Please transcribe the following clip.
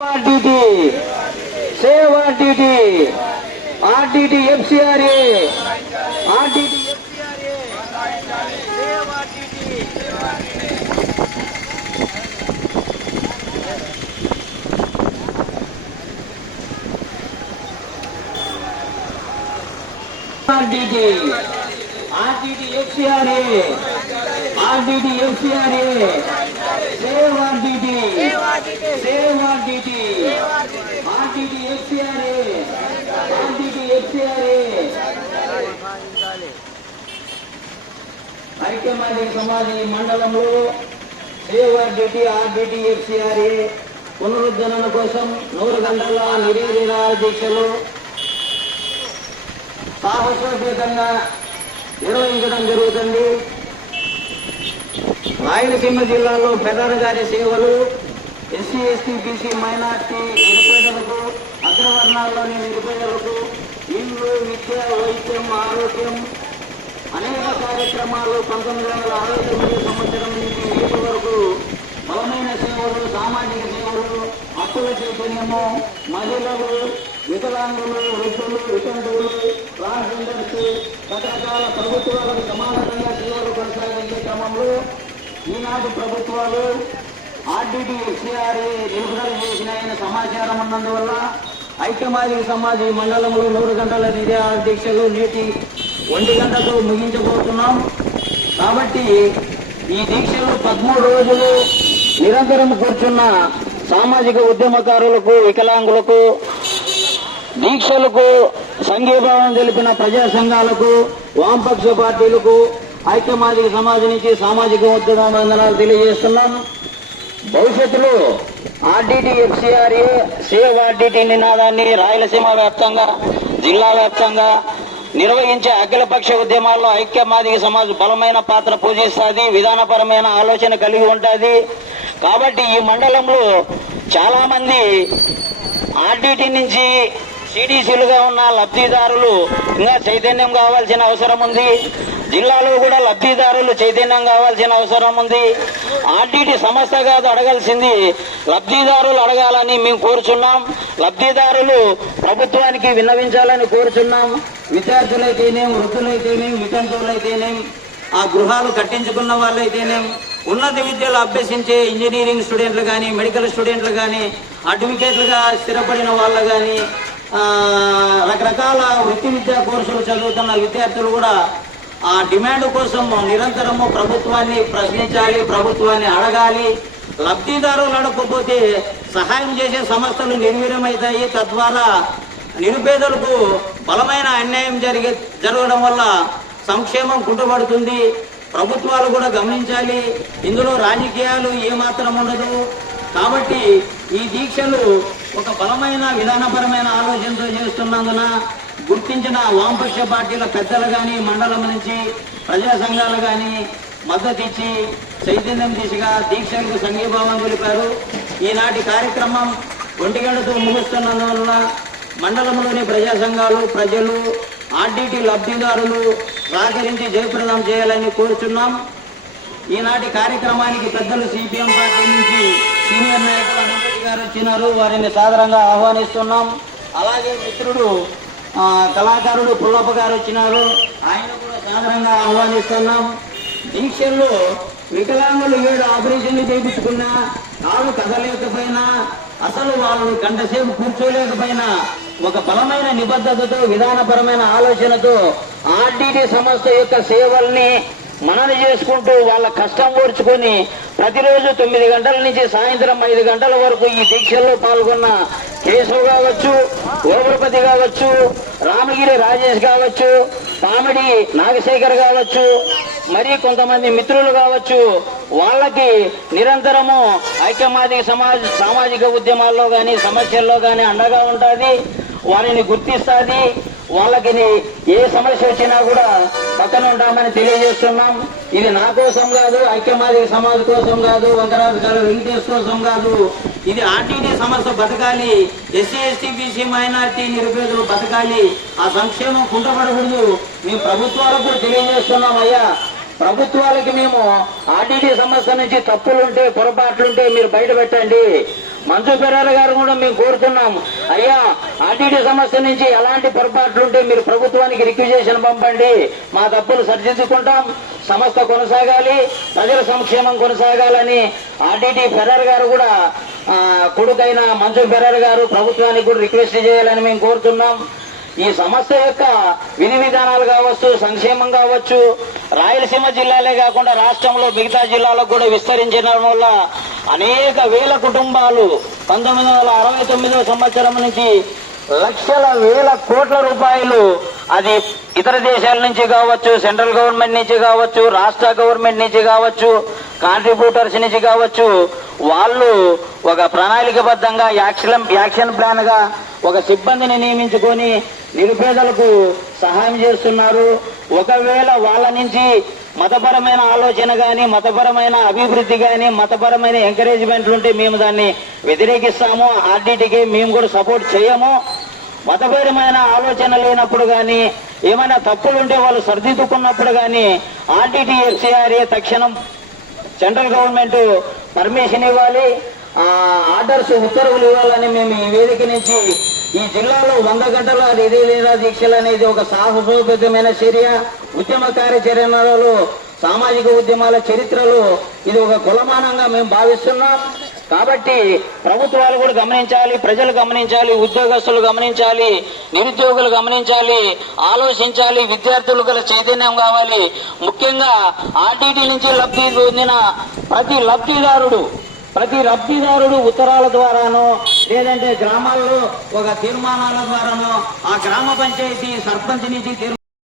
RDT, save RDT, RDT FCRA, RDT FCRA, save RDT, RDT FCRA, RDT FCRA, save RDT, save RDT, RDT FCRA, RDT FCRA. ఐక్యమాది సమాజ మండలంలో save RDT, RDT FCRA పునరుద్ధరణ కోసం 100 గంటల నిరాహార దీక్షలు సాహసోపేతంగా నిర్వహించడం జరుగుతుంది. రాయలసీమ జిల్లాలో ప్రధాన గారి సేవలు ఎస్సీ, ఎస్టీ, బీసీ, మైనార్టీ నిరుపేదలకు, అగ్రవర్ణాల్లోని నిరుపేదలకు ఇల్లు, విద్య, వైద్యం, ఆరోగ్యం అనేక కార్యక్రమాలు 1969 సంవత్సరం నుంచి నేటి వరకు బలమైన సేవలు, సామాజిక సేవలు, హక్కుల చైతన్యము, మహిళలు, వికలాంగులు, వృద్ధులు, వితంతువులు, ట్రాన్స్జెండర్స్ రకరకాల ప్రభుత్వాలకు సమానంగా సేవలు కొనసాగించే క్రమంలో ఈనాటి ప్రభుత్వాలు RDT FCRA నిలుపుదల చేసిన సమాచారం ఉన్నందువల్ల ఐక్యమాది సమాజ మండలంలో 100 గంటల నిరాహార దీక్షలు నేటి 1 గంటతో ముగించబోతున్నాం. కాబట్టి ఈ దీక్షలు 13 రోజులు నిరంతరం కూర్చున్న సామాజిక ఉద్యమకారులకు, వికలాంగులకు, దీక్షలకు సంఘీభావం తెలిపిన ప్రజా సంఘాలకు, వామపక్ష పార్టీలకు ఐక్యమాదిక సమాజం నుంచి సామాజిక ఉద్యమ వందనాలు తెలియజేస్తున్నాం. భవిష్యత్తులో RDT FCRA సేవ్ RDT నినాదాన్ని రాయలసీమ వ్యాప్తంగా, జిల్లా వ్యాప్తంగా నిర్వహించే అఖిలపక్ష ఉద్యమాల్లో ఐక్యమాదిక సమాజం బలమైన పాత్ర పోషిస్తుంది, విధానపరమైన ఆలోచన కలిగి ఉంటుంది. కాబట్టి ఈ మండలంలో చాలా మంది RDT నుంచి CDCలుగా ఉన్న లబ్ధిదారులు ఇంకా చైతన్యం కావాల్సిన అవసరం ఉంది. జిల్లాలో కూడా లబ్ధిదారులు చైతన్యం కావాల్సిన అవసరం ఉంది. RDT సంస్థ కాదు అడగాల్సింది, లబ్ధిదారులు అడగాలని మేము కోరుచున్నాం. లబ్ధిదారులు ప్రభుత్వానికి విన్నవించాలని కోరుచున్నాం. విద్యార్థులైతేనేం, వృద్ధులైతేనేం, వితంతువులైతేనేం, ఆ గృహాలు కట్టించుకున్న వాళ్ళైతేనేం, ఉన్నత విద్యలు అభ్యసించే ఇంజనీరింగ్ స్టూడెంట్లు కానీ, మెడికల్ స్టూడెంట్లు కానీ, అడ్వకేట్లుగా స్థిరపడిన వాళ్ళు కానీ, రకరకాల వృత్తి విద్యా కోర్సులు చదువుతున్న విద్యార్థులు కూడా ఆ డిమాండ్ కోసం నిరంతరము ప్రభుత్వాన్ని ప్రశ్నించాలి, ప్రభుత్వాన్ని అడగాలి. లబ్ధిదారులు అడగకపోతే సహాయం చేసే సంస్థలు నిర్వీర్యమవుతాయి. తద్వారా నిరుపేదలకు బలమైన అన్యాయం జరగడం వల్ల సంక్షేమం కుంటుపడుతుంది. ప్రభుత్వాలు కూడా గమనించాలి. ఇందులో రాజకీయాలు ఏమాత్రం ఉండదు. కాబట్టి ఈ దీక్షలు ఒక బలమైన విధానపరమైన ఆలోచనతో చేస్తున్నందున గుర్తించిన వామపక్ష పార్టీల పెద్దలు కానీ, మండలం నుంచి ప్రజా సంఘాలు కానీ మద్దతు ఇచ్చి చైతన్యం దిశగా దీక్షలకు సంఘీభావం తెలిపారు. ఈనాటి కార్యక్రమం 1 గంటతో ముగుస్తున్నందువల్ల మండలంలోని ప్రజా సంఘాలు, ప్రజలు, RDT లబ్ధిదారులు సహకరించి జయప్రదం చేయాలని కోరుచున్నాం. ఈనాటి కార్యక్రమానికి పెద్దలు CPM పార్టీ నుంచి సీనియర్ నాయకులు అనంతరెడ్డి గారు వచ్చినారు. వారిని సాదరంగా ఆహ్వానిస్తున్నాం. అలాగే మిత్రుడు కళాకారుడు పుల్లప్ప గారు వచ్చినారు. ఆయన కూడా సాదరంగా ఆహ్వానిస్తున్నాం. దీక్షల్లో వికలాంగులు 7 ఆపరేషన్లు చేయించుకున్నా, కాళ్ళు కదలేకపోయినా, అసలు వాళ్ళు గంటసేపు కూర్చోలేకపోయినా ఒక బలమైన నిబద్ధతతో, విధానపరమైన ఆలోచనతో RDT సంస్థ యొక్క సేవల్ని మనన చేసుకుంటూ వాళ్ళ కష్టం ఓర్చుకొని ప్రతిరోజు 9 గంటల నుంచి సాయంత్రం 5 గంటల వరకు ఈ దీక్షల్లో పాల్గొన్న కేశవ్ కావచ్చు, ఓబురపతి కావచ్చు, రామగిరి రాజేష్ కావచ్చు, పామిడి నాగశేఖర్ కావచ్చు, మరి కొంతమంది మిత్రులు కావచ్చు, వాళ్ళకి నిరంతరము ఐక్యమాదిక సామాజిక ఉద్యమాల్లో కానీ, సమస్యల్లో కానీ అండగా ఉంటుంది. వారిని గుర్తిస్తుంది. వాళ్ళకి ఏ సమస్య వచ్చినా కూడా పక్కన ఉంటామని తెలియజేస్తున్నాం. ఇది నా కోసం కాదు, ఐక్యమాదిక సమాజ్ కోసం కాదు, వంకరాజు గారు వెంకటేష్ కోసం కాదు. ఇది RDT సమస్య బతకాలి. ఎస్సీ, ఎస్టీ, బీసీ, మైనార్టీ నిరుపేదలు బతకాలి. ఆ సంక్షేమం కుంటపడకూడదు. మేము ప్రభుత్వాలకు తెలియజేస్తున్నాం. అయ్యా, ప్రభుత్వాలకి మేము RDT సంస్థ నుంచి తప్పులుంటే, పొరపాట్లుంటే మీరు బయట పెట్టండి. మంచు పెరార గారు కూడా మేము కోరుతున్నాం, అయ్యా ఆర్టీటీ సమస్య నుంచి ఎలాంటి పొరపాట్లుంటే మీరు ప్రభుత్వానికి రిక్విజేషన్ పంపండి, మా తప్పులు సరిదిద్దుకుంటాం, సంస్థ కొనసాగాలి, ప్రజల సంక్షేమం కొనసాగాలని ఆర్టీటీ ఫెరార్ గారు కూడా కొడుకైన మంచు ఫెరార్ గారు ప్రభుత్వానికి కూడా రిక్వెస్ట్ చేయాలని మేము కోరుతున్నాం. ఈ సమస్య యొక్క విధి విధానాలు కావచ్చు, సంక్షేమం కావచ్చు, రాయలసీమ జిల్లాలే కాకుండా రాష్ట్రంలో మిగతా జిల్లాలకు కూడా విస్తరించడం వల్ల అనేక వేల కుటుంబాలు 1969 సంవత్సరం నుంచి లక్షల వేల కోట్ల రూపాయలు, అది ఇతర దేశాల నుంచి కావచ్చు, సెంట్రల్ గవర్నమెంట్ నుంచి కావచ్చు, రాష్ట్ర గవర్నమెంట్ నుంచి కావచ్చు, కాంట్రిబ్యూటర్స్ నుంచి కావచ్చు, వాళ్ళు ఒక ప్రణాళికబద్ధంగా యాక్షన్ ప్లాన్ గా ఒక సిబ్బందిని నియమించుకొని నిరుపేదలకు సహాయం చేస్తున్నారు. ఒకవేళ వాళ్ళ నుంచి మతపరమైన ఆలోచన కానీ, మతపరమైన అభివృద్ధి కానీ, మతపరమైన ఎంకరేజ్మెంట్లు ఉంటే మేము దాన్ని వ్యతిరేకిస్తాము. ఆర్టీటీకి మేము కూడా సపోర్ట్ చేయము. మతపరమైన ఆలోచన లేనప్పుడు కానీ, ఏమైనా తప్పులుంటే వాళ్ళు సరిదిద్దుకున్నప్పుడు కానీ ఆర్టీటీ ఎఫ్సిఆర్ఏ తక్షణం సెంట్రల్ గవర్నమెంట్ పర్మిషన్ ఇవ్వాలి, ఆర్డర్స్ ఉత్తర్వులు ఇవ్వాలని మేము ఈ వేదిక నుంచి ఈ జిల్లాలో 100 గంటల నిరాహార దీక్షలు అనేది ఒక సాహసోపేతమైన చర్య. ఉద్యమ కార్యాచరణలో, సామాజిక ఉద్యమాల చరిత్రలో ఇది ఒక కులమానంగా మేము భావిస్తున్నాం. కాబట్టి ప్రభుత్వాలు కూడా గమనించాలి, ప్రజలు గమనించాలి, ఉద్యోగస్తులు గమనించాలి, నిరుద్యోగులు గమనించాలి, ఆలోచించాలి, విద్యార్థులు గల చైతన్యం కావాలి. ముఖ్యంగా ఆర్టీటీ నుంచి లబ్ధి పొందిన ప్రతి లబ్ధిదారుడు ఉత్తరాల ద్వారానో లేదంటే గ్రామాల్లో ఒక తీర్మానాల ద్వారానో ఆ గ్రామ పంచాయతీ సర్పంచ్ నుంచి